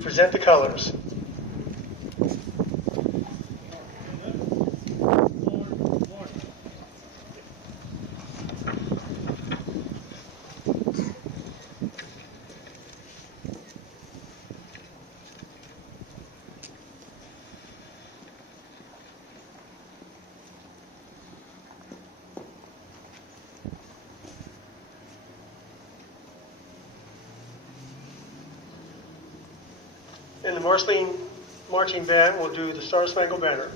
present the colors. And the Marceline Marching Band will do the Star Spangled Banner.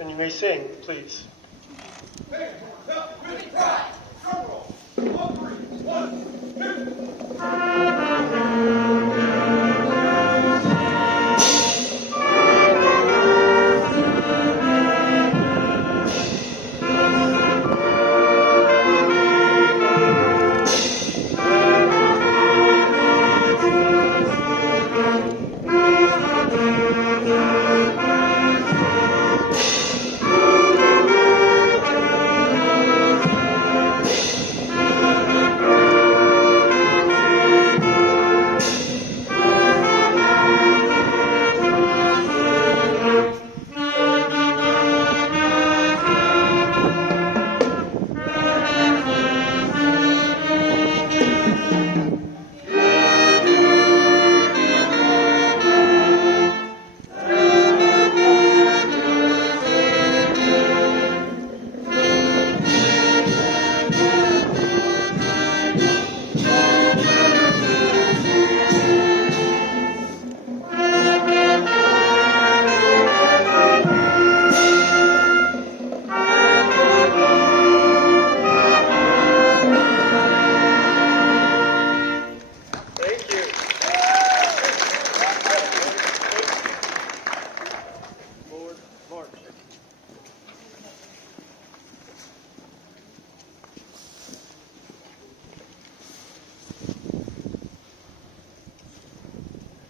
And you may sing, please. Hey, up, good pride, drum roll. 1, 3, 1, 2.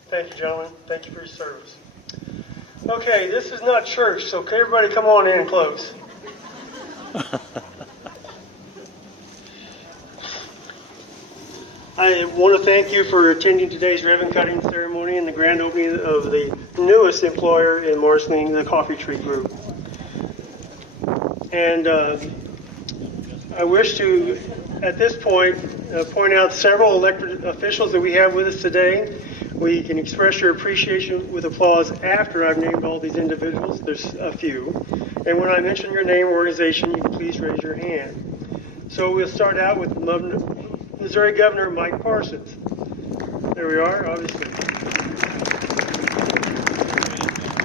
Thank you, gentlemen. Thank you for your service. Okay, this is not church, so can everybody come on in close? I want to thank you for attending today's ribbon cutting ceremony and the grand opening of the newest employer in Marceline, the CoffeeTree Group. And I wish to, at this point, point out several elected officials that we have with us today. We can express your appreciation with applause after I've named all these individuals. There's a few. And when I mention your name or organization, you can please raise your hand. So we'll start out with Missouri Governor Mike Parson. There we are, obviously.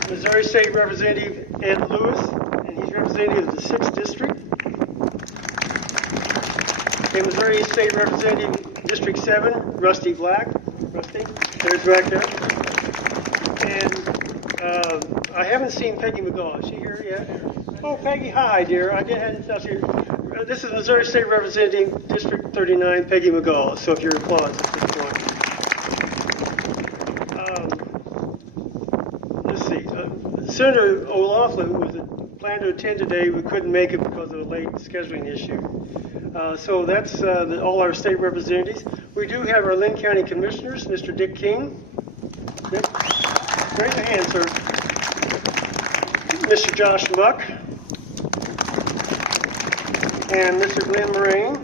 Missouri State Representative Ed Lewis, and he's representative of the 6th District. And Missouri State Representative District 7, Rusty Black. Rusty, there's back there. And I haven't seen Peggy McGaw. Is she here yet? Oh, Peggy, hi, dear. I hadn't thought you. This is Missouri State Representative District 39, Peggy McGaw. So if your applause at this point. Let's see. Senator O'Loughlin was planned to attend today, but couldn't make it because of a late scheduling issue. So that's all our state representatives. We do have our Linn County Commissioners, Mr. Dick King. Yep. Raise your hand, sir. Mr. Josh Muck. And Mr. Glenn Moraine.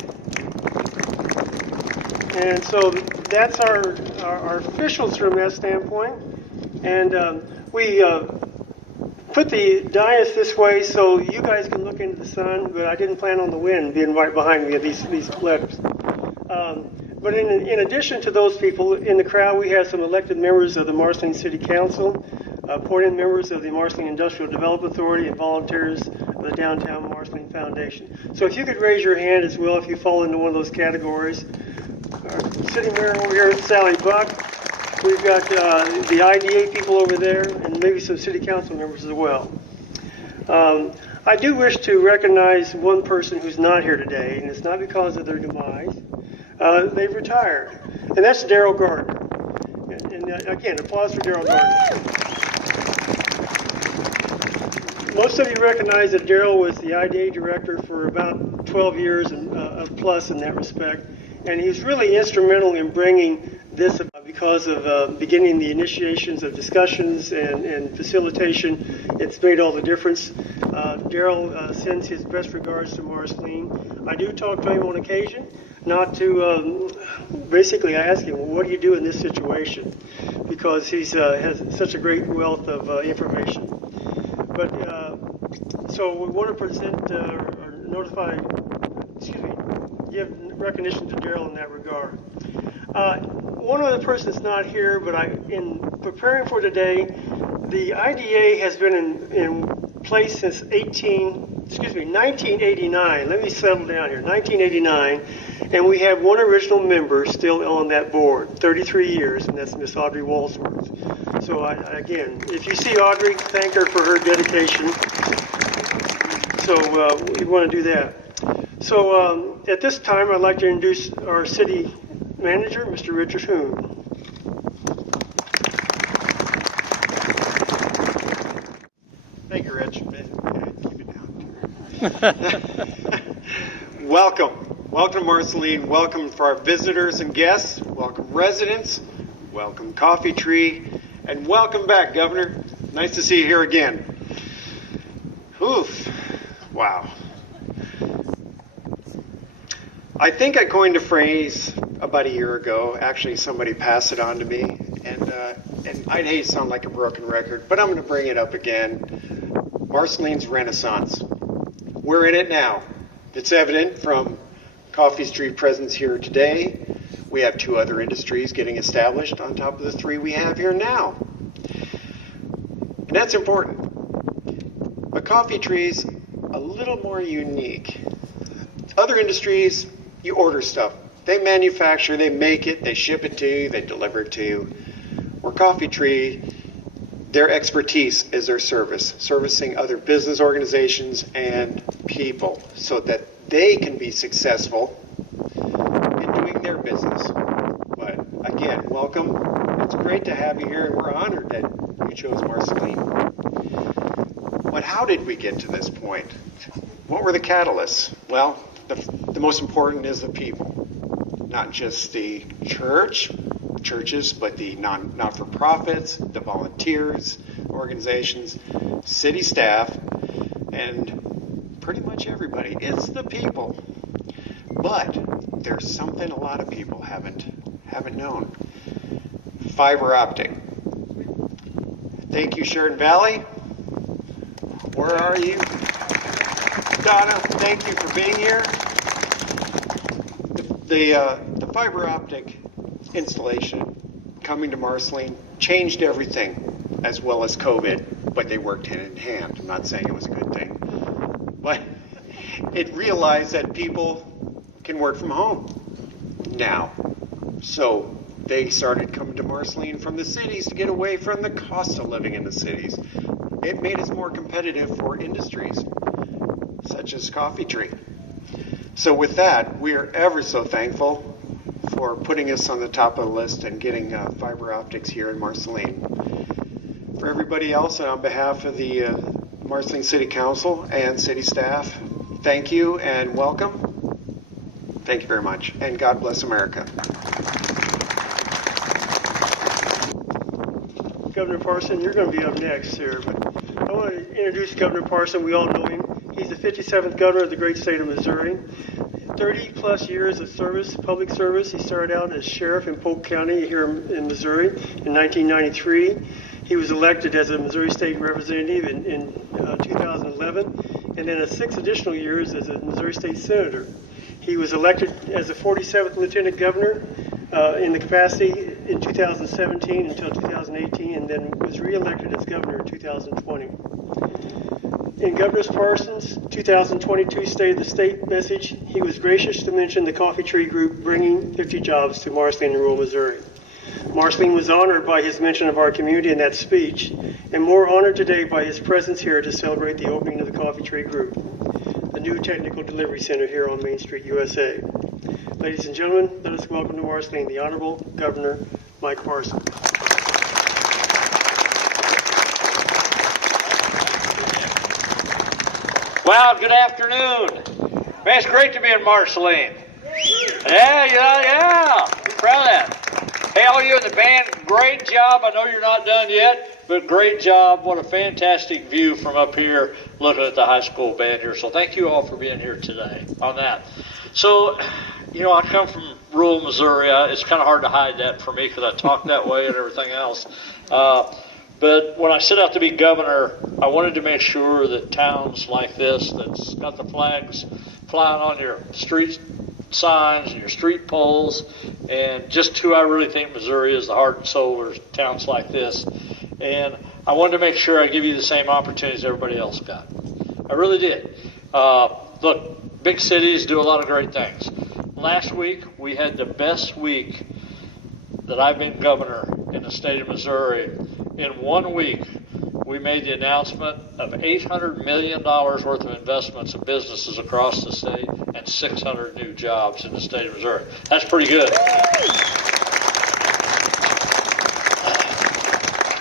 And so that's our officials from that standpoint. And we put the dais this way so you guys can look into the sun, but I didn't plan on the wind being right behind me, these letters. But in addition to those people in the crowd, we have some elected members of the Marceline City Council, appointed members of the Marceline Industrial Development Authority, and volunteers of the Downtown Marceline Foundation. So if you could raise your hand as well if you fall into one of those categories. Our city mayor over here, Sally Buck. We've got the IDA people over there, and maybe some city council members as well. I do wish to recognize one person who's not here today, and it's not because of their demise. They've retired, and that's Daryl Gardner. And again, applause for Daryl Gardner. Most of you recognize that Daryl was the IDA director for about 12 years and plus in that respect, and he's really instrumental in bringing this about. because of beginning the initiations of discussions and facilitation. It's made all the difference. Daryl sends his best regards to Marceline. I do talk to him on occasion, not to basically ask him, well, what do you do in this situation? Because he has such a great wealth of information. But so we want to present or notify, give recognition to Daryl in that regard. One other person that's not here, but in preparing for today, the IDA has been in place since 1989. Let me settle down here. 1989, and we have one original member still on that board, 33 years, and that's Miss Audrey Walsworth. So again, if you see Audrey, thank her for her dedication. So we want to do that. So at this time, I'd like to introduce our city manager, Mr. Richard Hoon. Thank you, Rich. Keep it down. Welcome. Welcome, Marceline. Welcome for our visitors and guests. Welcome, residents. Welcome, CoffeeTree. And welcome back, Governor. Nice to see you here again. Oof. Wow. I think I coined a phrase about a year ago. Actually, somebody passed it on to me. And I hate to sound like a broken record, but I'm going to bring it up again. Marceline's Renaissance. We're in it now. It's evident from CoffeeTree's presence here today. We have 2 other industries getting established on top of the 3 we have here now. And that's important. But CoffeeTree's a little more unique. Other industries, you order stuff. They manufacture, they make it, they ship it to you, they deliver it to you. Where CoffeeTree, their expertise is their service, servicing other business organizations and people so that they can be successful in doing their business. But again, welcome. It's great to have you here, and we're honored that you chose Marceline. But how did we get to this point? What were the catalysts? Well, the most important is the people. Not just the churches, but the not-for-profits, the volunteers, organizations, city staff, and pretty much everybody. It's the people. But there's something a lot of people haven't known. Fiber optic. Thank you, Sheridan Valley. Where are you? Donna, thank you for being here. The fiber optic installation coming to Marceline changed everything, as well as COVID, but they worked hand in hand. I'm not saying it was a good thing, but it realized that people can work from home now. So they started coming to Marceline from the cities to get away from the cost of living in the cities. It made us more competitive for industries such as CoffeeTree. So with that, we are ever so thankful for putting us on the top of the list and getting fiber optics here in Marceline. For everybody else, and on behalf of the Marceline City Council and city staff, thank you and welcome. Thank you very much, and God bless America. Governor Parson, you're going to be up next here, but I want to introduce Governor Parson. We all know him. He's the 57th governor of the great state of Missouri. 30 plus years of service, public service. He started out as sheriff in Polk County here in Missouri in 1993. He was elected as a Missouri State Representative in 2011, and then 6 additional years as a Missouri State Senator. He was elected as the 47th Lieutenant Governor in the capacity in 2017 until 2018, and then was re-elected as governor in 2020. In Governor Parson's 2022 State of the State message, he was gracious to mention the CoffeeTree Group bringing 50 jobs to Marceline and rural Missouri. Marceline was honored by his mention of our community in that speech, and more honored today by his presence here to celebrate the opening of the CoffeeTree Group, the new technical delivery center here on Main Street, USA. Ladies and gentlemen, let us welcome to Marceline the Honorable Governor Mike Parson. Well, good afternoon. Man, it's great to be in Marceline. Yeah. I'm proud of that. Hey, all you in the band, great job. I know you're not done yet, but great job. What a fantastic view from up here looking at the high school band here. So thank you all for being here today on that. So, you know, I come from rural Missouri. It's kind of hard to hide that for me because I talk that way and everything else. But when I set out to be governor, I wanted to make sure that towns like this that's got the flags flying on your street signs and your street poles, and just who I really think Missouri is, the heart and soul of towns like this. And I wanted to make sure I give you the same opportunities everybody else got. I really did. Look, big cities do a lot of great things. Last week, we had the best week that I've been governor in the state of Missouri. In 1 week, we made the announcement of $800 million worth of investments in businesses across the state and 600 new jobs in the state of Missouri. That's pretty good.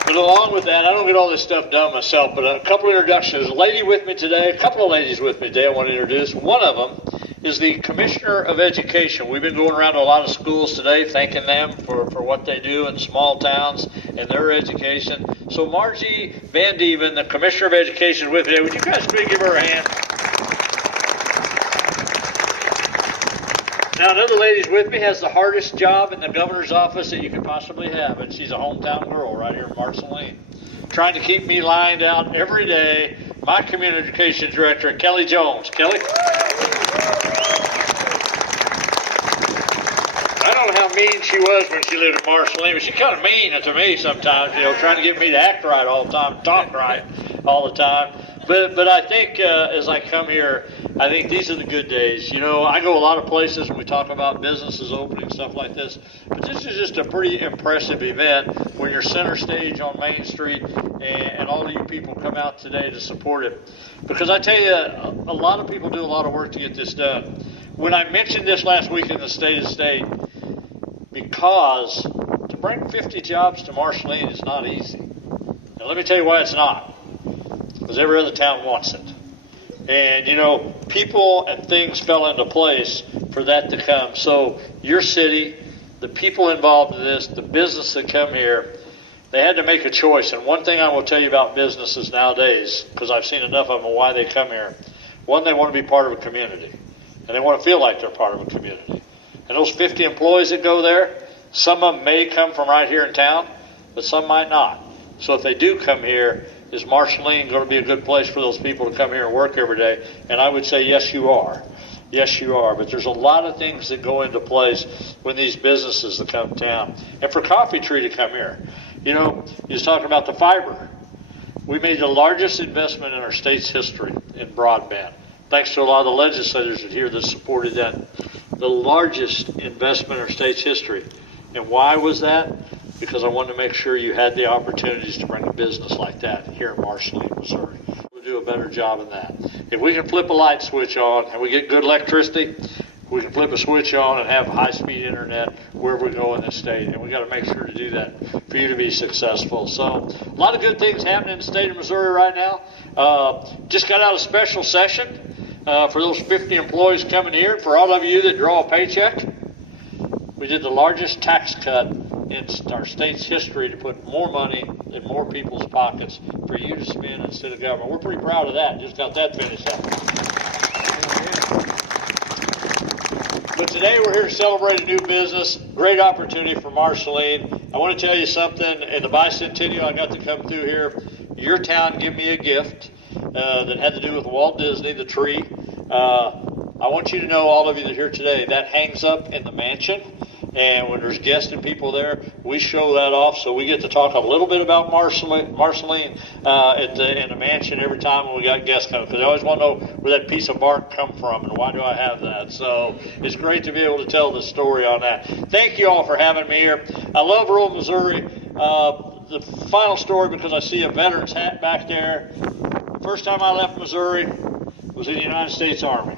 But along with that, I don't get all this stuff done myself, but a couple introductions. There's a lady with me today, a couple of ladies with me today I want to introduce. One of them is the Commissioner of Education. We've been going around to a lot of schools today, thanking them for what they do in small towns and their education. So Margie Van Dieven, the Commissioner of Education, is with me today. Would you guys please give her a hand? Now, another lady's with me has the hardest job in the governor's office that you could possibly have, and she's a hometown girl right here in Marceline, trying to keep me lined out every day. My community education director, Kelly Jones. Kelly? I don't know how mean she was when she lived in Marceline, but she's kind of mean to me sometimes, you know, trying to get me to act right all the time, talk right all the time. But I think as I come here, I think these are the good days. You know, I go a lot of places when we talk about businesses opening, stuff like this. But this is just a pretty impressive event when you're center stage on Main Street and all of you people come out today to support it. Because I tell you, a lot of people do a lot of work to get this done. When I mentioned this last week in the State of State, because to bring 50 jobs to Marceline is not easy. Now let me tell you why it's not. Because every other town wants it. And, you know, people and things fell into place for that to come. So your city, the people involved in this, the business that come here, they had to make a choice. And one thing I will tell you about businesses nowadays, because I've seen enough of them and why they come here, one, they want to be part of a community. And they want to feel like they're part of a community. And those 50 employees that go there, some of them may come from right here in town, but some might not. So if they do come here, is Marceline going to be a good place for those people to come here and work every day? And I would say, yes, you are. Yes, you are. But there's a lot of things that go into place when these businesses that come to town. And for CoffeeTree to come here, you know, you was talking about the fiber. We made the largest investment in our state's history in broadband, thanks to a lot of the legislators that here that supported that. The largest investment in our state's history. And why was that? Because I wanted to make sure you had the opportunities to bring a business like that here in Marceline, Missouri. We'll do a better job in that. If we can flip a light switch on and we get good electricity, we can flip a switch on and have high-speed internet wherever we go in this state. And we got to make sure to do that for you to be successful. So a lot of good things happening in the state of Missouri right now. Just got out of special session for those 50 employees coming here. For all of you that draw a paycheck, we did the largest tax cut in our state's history to put more money in more people's pockets for you to spend instead of government. We're pretty proud of that. Just got that finished up. But today we're here to celebrate a new business. Great opportunity for Marceline. I want to tell you something. In the bicentennial, I got to come through here. Your town gave me a gift that had to do with Walt Disney, the tree. I want you to know, all of you that are here today, that hangs up in the mansion. And when there's guests and people there, we show that off. So we get to talk a little bit about Marceline in the mansion every time when we got guests coming. Because they always want to know where that piece of bark come from and why do I have that. So it's great to be able to tell the story on that. Thank you all for having me here. I love rural Missouri. The final story, because I see a veteran's hat back there. First time I left Missouri was in the United States Army.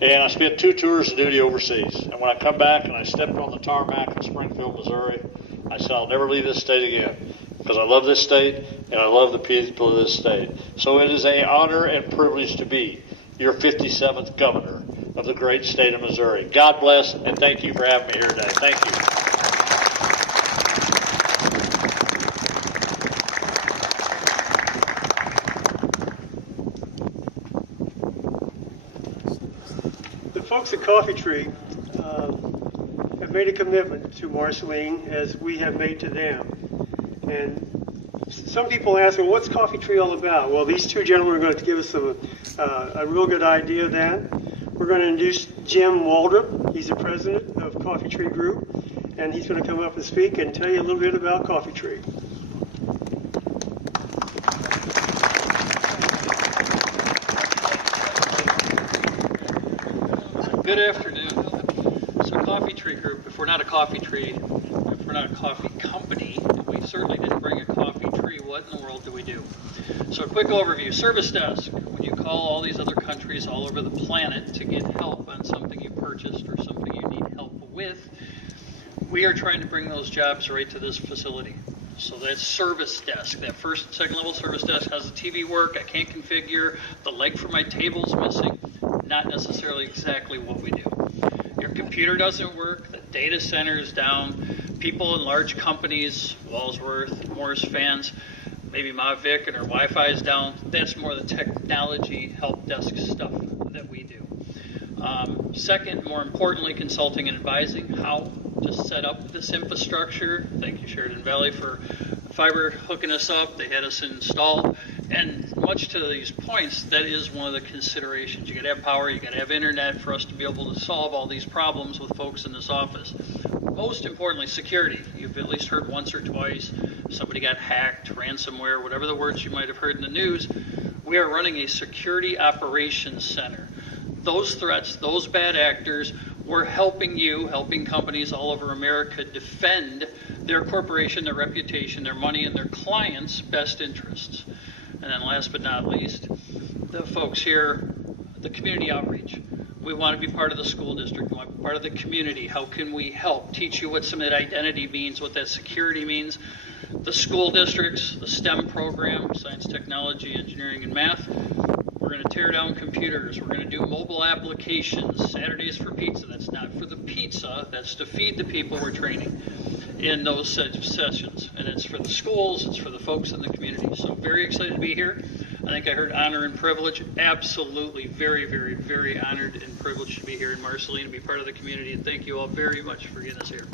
And I spent 2 tours of duty overseas. And when I come back and I stepped on the tarmac in Springfield, Missouri, I said, I'll never leave this state again. Because I love this state and I love the people of this state. So it is an honor and privilege to be your 57th governor of the great state of Missouri. God bless and thank you for having me here today. Thank you. folks at CoffeeTree have made a commitment to Marceline as we have made to them. And some people ask, well, what's CoffeeTree all about? Well, these two gentlemen are going to give us a real good idea of that. We're going to introduce Jim Wardrop. He's the president of CoffeeTree Group, and he's going to come up and speak and tell you a little bit about CoffeeTree. Good afternoon. So CoffeeTree Group, if we're not a coffee tree, if we're not a coffee company, and we certainly didn't bring a coffee tree, what in the world do we do? So a quick overview. Service desk. When you call all these other countries all over the planet to get help on something you purchased or something you need help with, we are trying to bring those jobs right to this facility. So that's service desk. That first and second level service desk has the TV work. I can't configure. The leg for my table's missing. Not necessarily exactly what we do. Your computer doesn't work. The data center is down. People in large companies, Walsworth, Morris fans, maybe Mavic and our Wi-Fi is down. That's more the technology help desk stuff that we do. Second, more importantly, consulting and advising how to set up this infrastructure. Thank you, Sheridan Valley, for fiber hooking us up. They had us installed. And much to these points, that is one of the considerations. You got to have power, you got to have internet for us to be able to solve all these problems with folks in this office. Most importantly, security. You've at least heard once or twice somebody got hacked, ransomware, whatever the words you might have heard in the news. We are running a security operations center. Those threats, those bad actors, we're helping you, helping companies all over America defend their corporation, their reputation, their money, and their clients' best interests. And then last but not least, the folks here, the community outreach. We want to be part of the school district. We want to be part of the community. How can we help teach you what some of that identity means, what that security means? The school districts, the STEM program, science, technology, engineering, and math. We're going to tear down computers. We're going to do mobile applications. Saturdays for pizza. That's not for the pizza. That's to feed the people we're training in those sessions. And it's for the schools. It's for the folks in the community. So very excited to be here. I think I heard honor and privilege. Absolutely very, very, very honored and privileged to be here in Marceline and be part of the community. And thank you all very much for getting us here.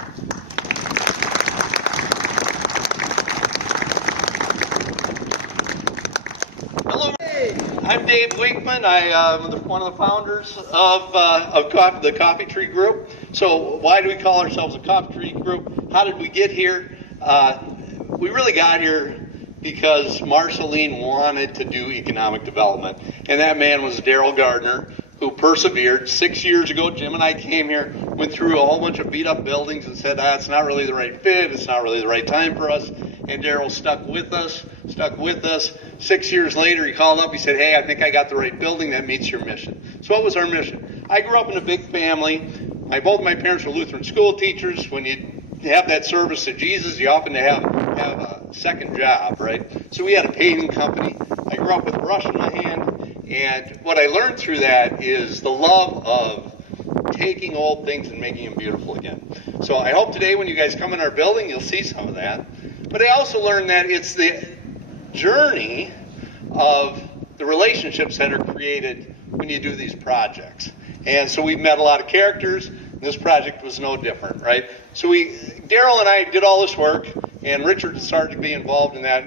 Hello, I'm Dave Wiechmann. I'm one of the founders of the CoffeeTree Group. So why do we call ourselves a CoffeeTree Group? How did we get here? We really got here because Marceline wanted to do economic development. And that man was Daryl Gardner, who persevered. 6 years ago, Jim and I came here, went through a whole bunch of beat-up buildings and said, it's not really the right fit, it's not really the right time for us. And Daryl stuck with us. 6 years later, he called up, he said, hey, I think I got the right building that meets your mission. So what was our mission? I grew up in a big family. Both my parents were Lutheran school teachers. When you have that service to Jesus, you often have a second job, right? So we had a painting company. I grew up with a brush in my hand. And what I learned through that is the love of taking old things and making them beautiful again. So I hope today when you guys come in our building, you'll see some of that. But I also learned that it's the journey of the relationships that are created when you do these projects. And so we've met a lot of characters. And this project was no different, right? So Daryl and I did all this work, and Richard started to be involved in that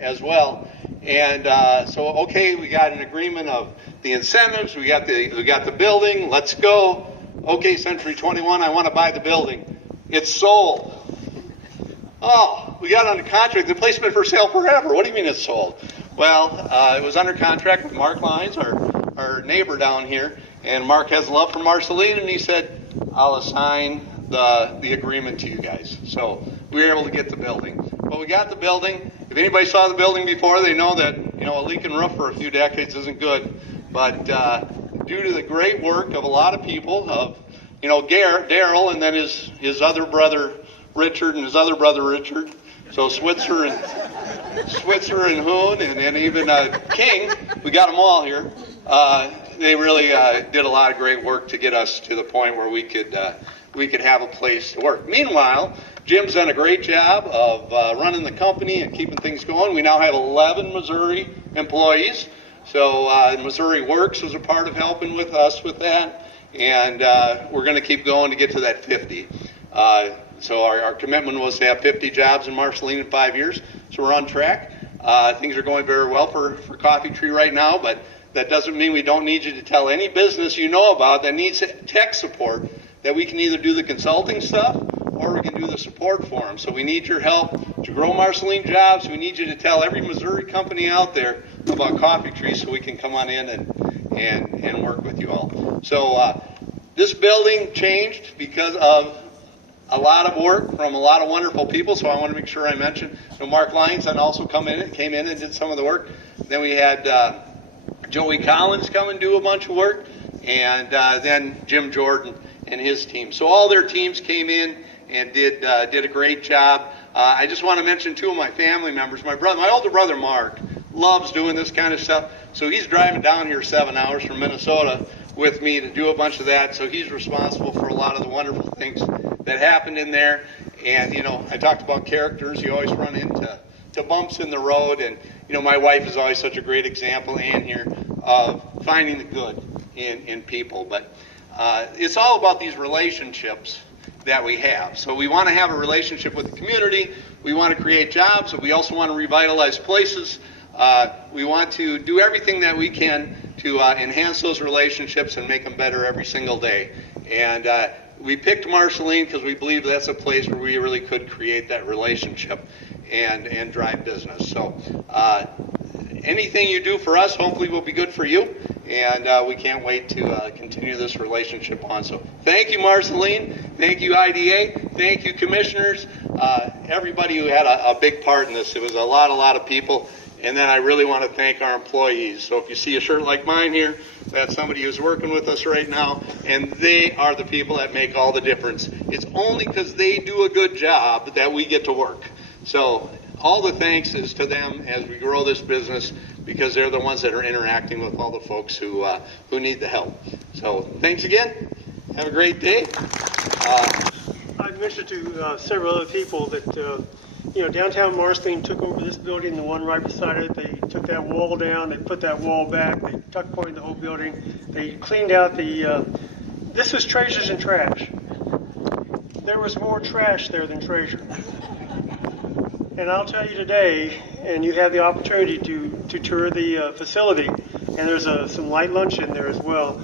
as well. And we got an agreement of the incentives. We got the building. Let's go. Okay, Century 21, I want to buy the building. It's sold. Oh, we got under contract. The place has been for sale forever. What do you mean it's sold? Well, it was under contract with Mark Lyons, our neighbor down here. And Mark has love for Marceline, and he said, I'll assign the agreement to you guys. So we were able to get the building. But we got the building. If anybody saw the building before, they know that a leaking roof for a few decades isn't good. But due to the great work of a lot of people, of Daryl, and then his other brother Richard, and his other brother Richard, so Switzer and Hoon, and even King, we got them all here. They really did a lot of great work to get us to the point where we could have a place to work. Meanwhile, Jim's done a great job of running the company and keeping things going. We now have 11 Missouri employees. So Missouri Works was a part of helping with us with that. and we're going to keep going to get to that 50. So our commitment was to have 50 jobs in Marceline in 5 years, so we're on track. Things are going very well for CoffeeTree right now, but that doesn't mean we don't need you to tell any business you know about that needs tech support that we can either do the consulting stuff or we can do the support for them. So we need your help to grow Marceline jobs. We need you to tell every Missouri company out there about CoffeeTree so we can come on in and work with you all. So this building changed because of a lot of work from a lot of wonderful people, so I want to make sure I mention. So Mark Lyons also came in and did some of the work. Then we had Joey Collins come and do a bunch of work, and then Jim Jordan and his team. So all their teams came in and did a great job. I just want to mention two of my family members. My older brother Mark loves doing this kind of stuff, so he's driving down here 7 hours from Minnesota with me to do a bunch of that. So he's responsible for a lot of the wonderful things that happened in there. And I talked about characters. You always run into bumps in the road, and my wife is always such a great example, Ann here, of finding the good in people. But it's all about these relationships that we have. So we want to have a relationship with the community. We want to create jobs, but we also want to revitalize places. We want to do everything that we can to enhance those relationships and make them better every single day. And we picked Marceline because we believe that's a place where we really could create that relationship and drive business. So anything you do for us hopefully will be good for you, and we can't wait to continue this relationship on. So thank you, Marceline. Thank you, IDA. Thank you, commissioners. Everybody who had a big part in this. It was a lot of people. And then I really want to thank our employees. So if you see a shirt like mine here, that's somebody who's working with us right now, and they are the people that make all the difference. It's only because they do a good job that we get to work. So all the thanks is to them as we grow this business, because they're the ones that are interacting with all the folks who need the help. So thanks again. Have a great day. I mentioned to several other people that downtown Marceline took over this building, the one right beside it. They took that wall down, they put that wall back, they tuck pointed the whole building. They cleaned out this was treasures and trash. There was more trash there than treasure. And I'll tell you today, and you have the opportunity to tour the facility, and there's some light lunch in there as well.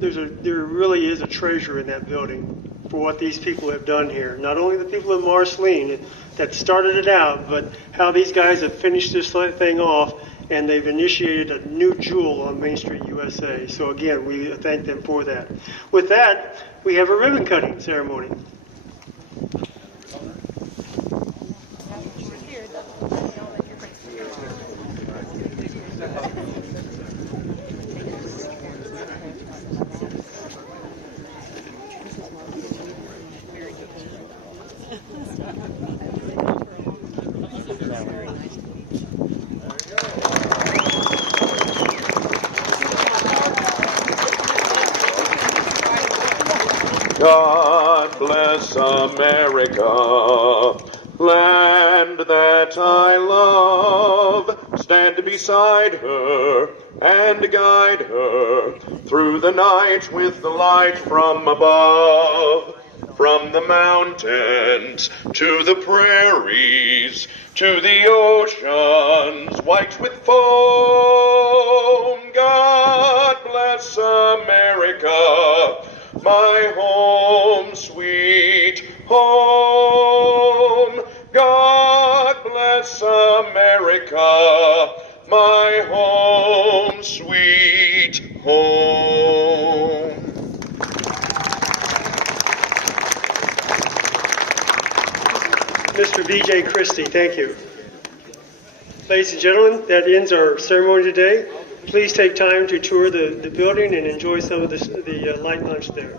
There really is a treasure in that building for what these people have done here. Not only the people in Marceline that started it out, but how these guys have finished this thing off, and they've initiated a new jewel on Main Street, USA. So again, we thank them for that. With that, we have a ribbon cutting ceremony. God bless America, land that I love. Stand beside her and guide her through the night with the light from above. From the mountains to the prairies to the oceans white with foam. God bless America, my home, sweet home. God bless America, my home, sweet home. Mr. B.J. Christie, thank you. Ladies and gentlemen, that ends our ceremony today. Please take time to tour the building and enjoy some of the light lunch there.